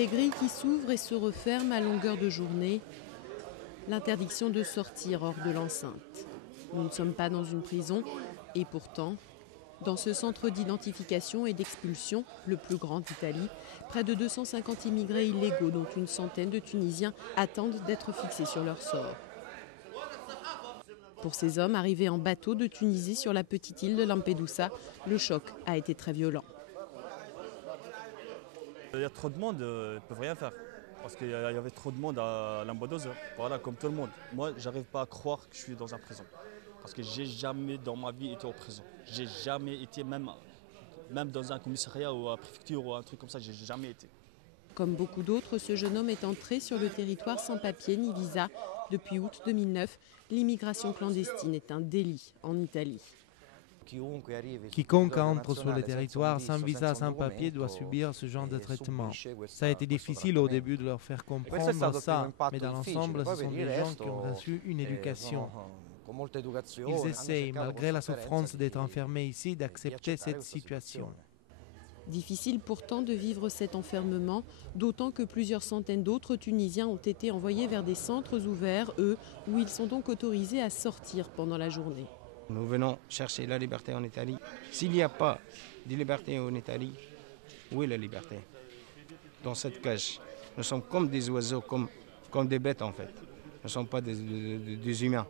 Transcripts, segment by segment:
Des grilles qui s'ouvrent et se referment à longueur de journée. L'interdiction de sortir hors de l'enceinte. Nous ne sommes pas dans une prison et pourtant, dans ce centre d'identification et d'expulsion, le plus grand d'Italie, près de 250 immigrés illégaux, dont une centaine de Tunisiens, attendent d'être fixés sur leur sort. Pour ces hommes arrivés en bateau de Tunisie sur la petite île de Lampedusa, le choc a été très violent. Il y a trop de monde, ils ne peuvent rien faire. Parce qu'il y avait trop de monde à Lampedusa, voilà, comme tout le monde. Moi, j'arrive pas à croire que je suis dans une prison. Parce que j'ai jamais dans ma vie été en prison. J'ai jamais été, même dans un commissariat ou à la préfecture ou un truc comme ça, j'ai jamais été. Comme beaucoup d'autres, ce jeune homme est entré sur le territoire sans papier ni visa. Depuis août 2009, l'immigration clandestine est un délit en Italie. Quiconque entre sur le territoire sans visa, sans papier doit subir ce genre de traitement. Ça a été difficile au début de leur faire comprendre ça, mais dans l'ensemble, ce sont des gens qui ont reçu une éducation. Ils essayent, malgré la souffrance d'être enfermés ici, d'accepter cette situation. Difficile pourtant de vivre cet enfermement, d'autant que plusieurs centaines d'autres Tunisiens ont été envoyés vers des centres ouverts, eux, où ils sont donc autorisés à sortir pendant la journée. Nous venons chercher la liberté en Italie. S'il n'y a pas de liberté en Italie, où est la liberté? Dans cette cage, nous sommes comme des oiseaux, comme des bêtes en fait. Nous ne sommes pas des humains.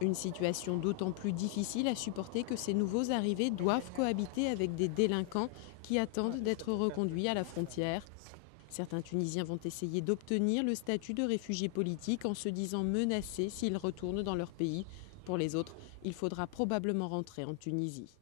Une situation d'autant plus difficile à supporter que ces nouveaux arrivés doivent cohabiter avec des délinquants qui attendent d'être reconduits à la frontière. Certains Tunisiens vont essayer d'obtenir le statut de réfugiés politiques en se disant menacés s'ils retournent dans leur pays. Pour les autres, il faudra probablement rentrer en Tunisie.